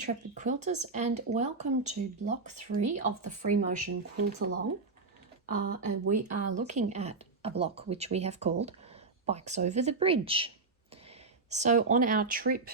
intrepid quilters, and welcome to block 3 of the free motion quiltalong. And we are looking at a block which we have called Bikes Over the Bridge. So on our trip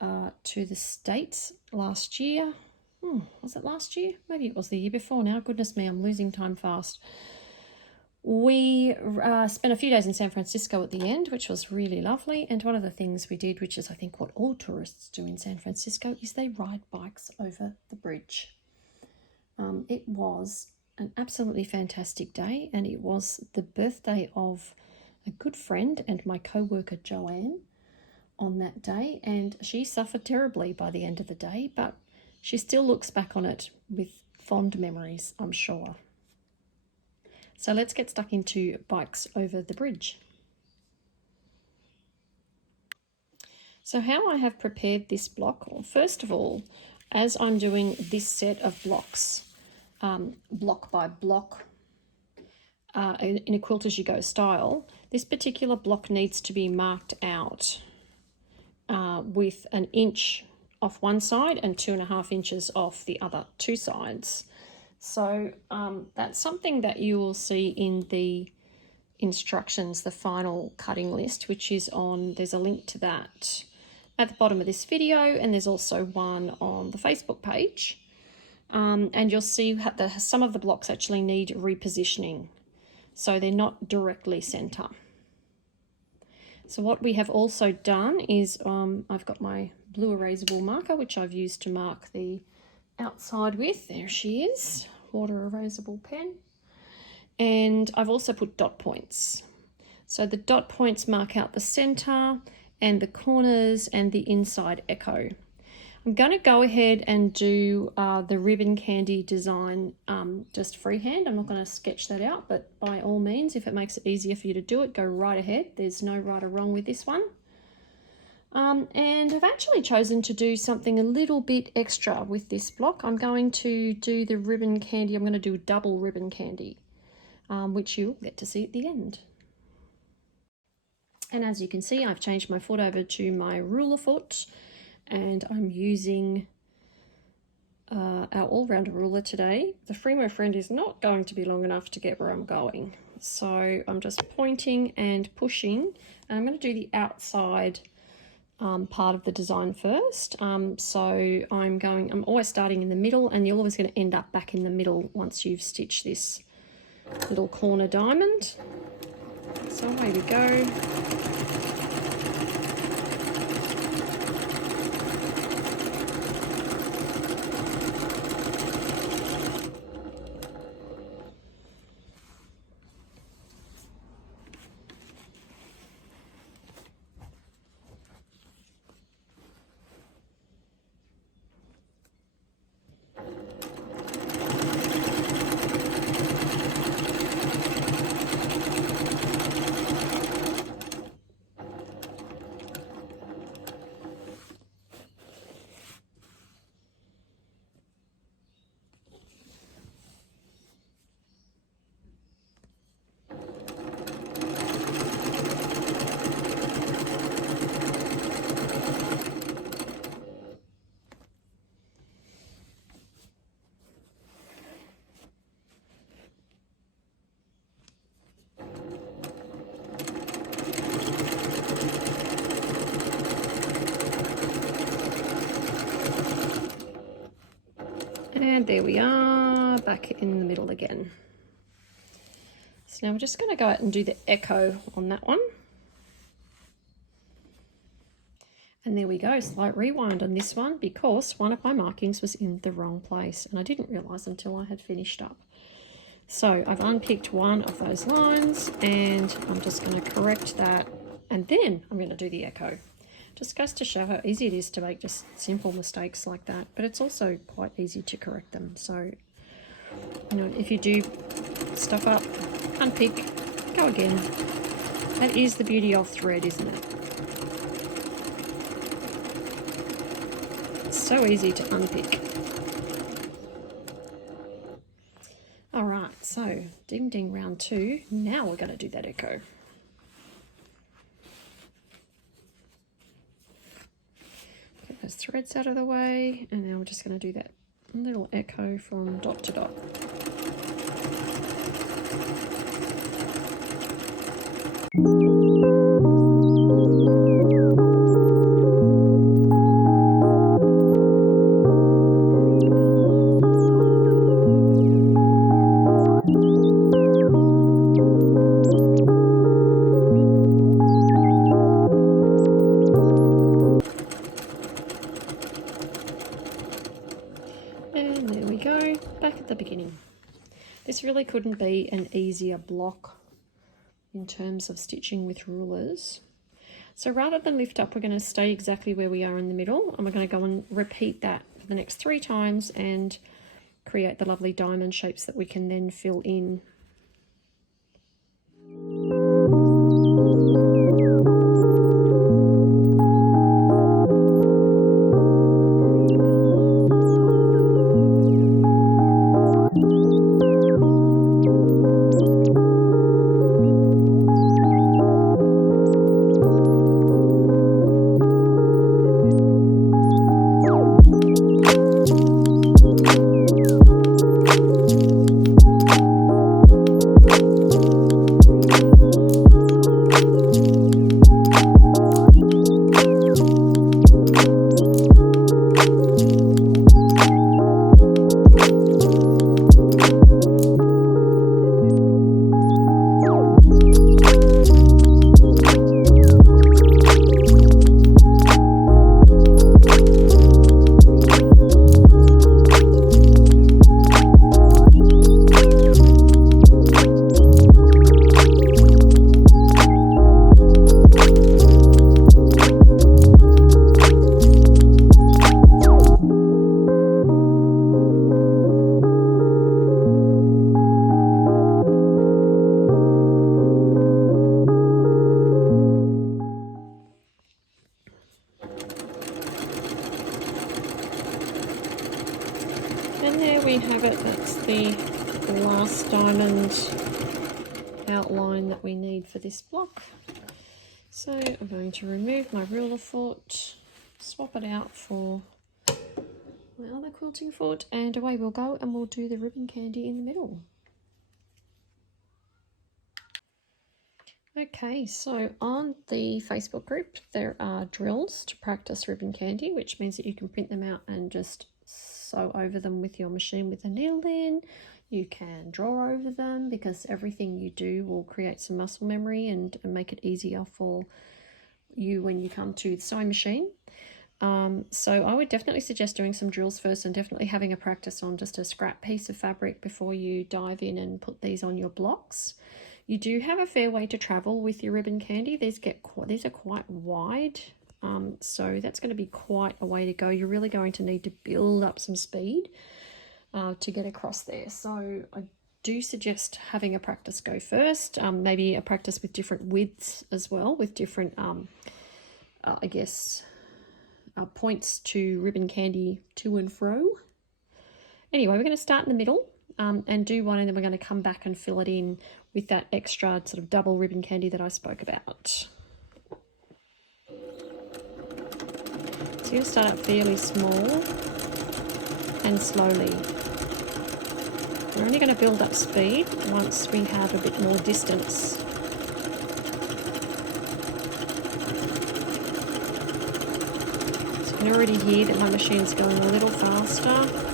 to the States last year, was it last year? Maybe it was the year before now. Goodness me, I'm losing time fast. We spent a few days in San Francisco at the end, which was really lovely. And one of the things we did, which is I think what all tourists do in San Francisco, is they ride bikes over the bridge. It was an absolutely fantastic day, and it was the birthday of a good friend and my co-worker Joanne on that day, and she suffered terribly by the end of the day, but she still looks back on it with fond memories, I'm sure. So let's get stuck into Bikes Over the Bridge. So how I have prepared this block, well, first of all, as I'm doing this set of blocks, block by block, in a quilt as you go style, this particular block needs to be marked out with 1 inch off one side and 2.5 inches off the other two sides. So that's something that you will see in the instructions, the final cutting list, which is on, there's a link to that at the bottom of this video, and there's also one on the Facebook page. And you'll see that some of the blocks actually need repositioning, so they're not directly center. So what we have also done is I've got my blue erasable marker, which I've used to mark the outside with. There she is, water erasable pen. And I've also put dot points. So the dot points mark out the center and the corners and the inside echo. I'm going to go ahead and do the ribbon candy design just freehand. I'm not going to sketch that out, but by all means, if it makes it easier for you to do it, go right ahead. There's no right or wrong with this one. And I've actually chosen to do something a little bit extra with this block. I'm going to do the ribbon candy. I'm going to do double ribbon candy, which you'll get to see at the end. And as you can see, I've changed my foot over to my ruler foot, and I'm using our all-rounder ruler today. The Fremo friend is not going to be long enough to get where I'm going. So I'm just pointing and pushing, and I'm going to do the outside part of the design first. So I'm always starting in the middle, and you're always going to end up back in the middle once you've stitched this little corner diamond. So away we go. And there we are, back in the middle again. So now we're just going to go out and do the echo on that one. And there we go, slight rewind on this one because one of my markings was in the wrong place, and I didn't realise until I had finished up. So I've unpicked one of those lines, and I'm just going to correct that, and then I'm going to do the echo. Just goes to show how easy it is to make just simple mistakes like that, but it's also quite easy to correct them. So, you know, if you do stuff up, unpick, go again. That is the beauty of thread, isn't it? It's so easy to unpick. All right, so ding ding round 2. Now we're going to do that echo. those threads out of the way, and now we're just going to do that little echo from dot to dot. And there we go, back at the beginning. This really couldn't be an easier block in terms of stitching with rulers. So rather than lift up, we're going to stay exactly where we are in the middle, and we're going to go and repeat that for the next 3 times and create the lovely diamond shapes that we can then fill in. And there we have it. That's the last diamond outline that we need for this block. So I'm going to remove my ruler foot, swap it out for my other quilting foot, and away we'll go, and we'll do the ribbon candy in the middle. Okay, so on the Facebook group there are drills to practice ribbon candy, which means that you can print them out and just sew over them with your machine with a needle in. You can draw over them, because everything you do will create some muscle memory and make it easier for you when you come to the sewing machine. So I would definitely suggest doing some drills first, and definitely having a practice on just a scrap piece of fabric before you dive in and put these on your blocks. You do have a fair way to travel with your ribbon candy. These are quite wide, so that's going to be quite a way to go. You're really going to need to build up some speed to get across there. So I do suggest having a practice go first, maybe a practice with different widths as well, with different, I guess, points to ribbon candy to and fro. Anyway, we're going to start in the middle and do one, and then we're going to come back and fill it in with that extra sort of double ribbon candy that I spoke about. So you're going to start out fairly small and slowly. We're only going to build up speed once we have a bit more distance. So you can already hear that my machine's going a little faster.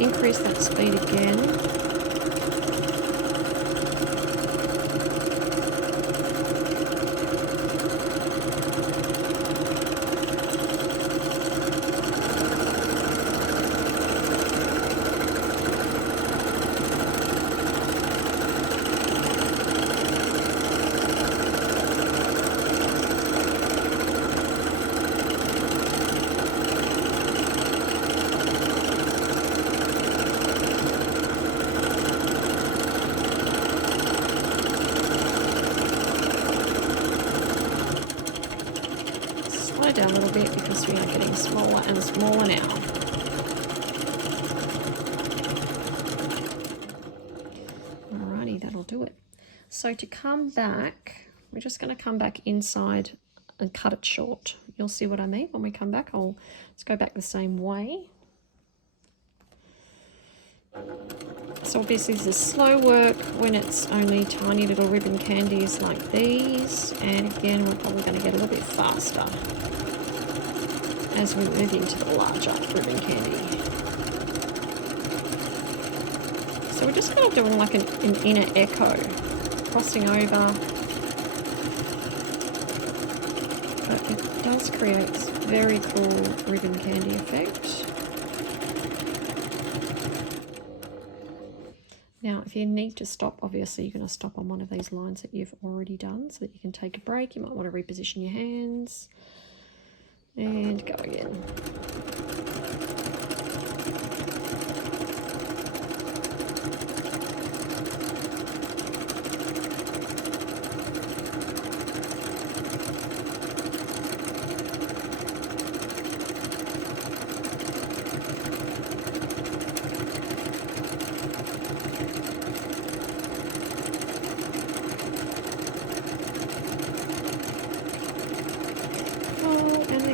Increase that speed again. Down a little bit, because we are getting smaller and smaller now. So to come back, we're just going to come back inside and cut it short. You'll see what I mean when we come back. Let's go back the same way. So obviously this is slow work when it's only tiny little ribbon candies like these, and again we're probably going to get a little bit faster as we move into the larger ribbon candy. So we're just kind of doing like an inner echo, crossing over, but it does create this very cool ribbon candy effect. Now, if you need to stop, obviously you're going to stop on one of these lines that you've already done so that you can take a break. You might want to reposition your hands and go again.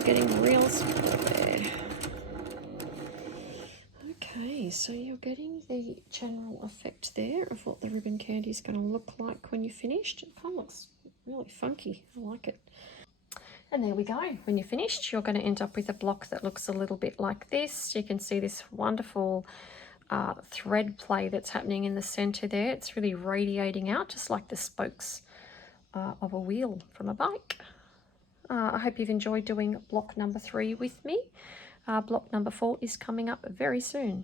Getting real small there. Okay, so you're getting the general effect there of what the ribbon candy is going to look like when you're finished. It kind of looks really funky. I like it. And there we go. When you're finished, you're going to end up with a block that looks a little bit like this. You can see this wonderful thread play that's happening in the center there. It's really radiating out, just like the spokes of a wheel from a bike. I hope you've enjoyed doing block number 3 with me. Block number 4 is coming up very soon.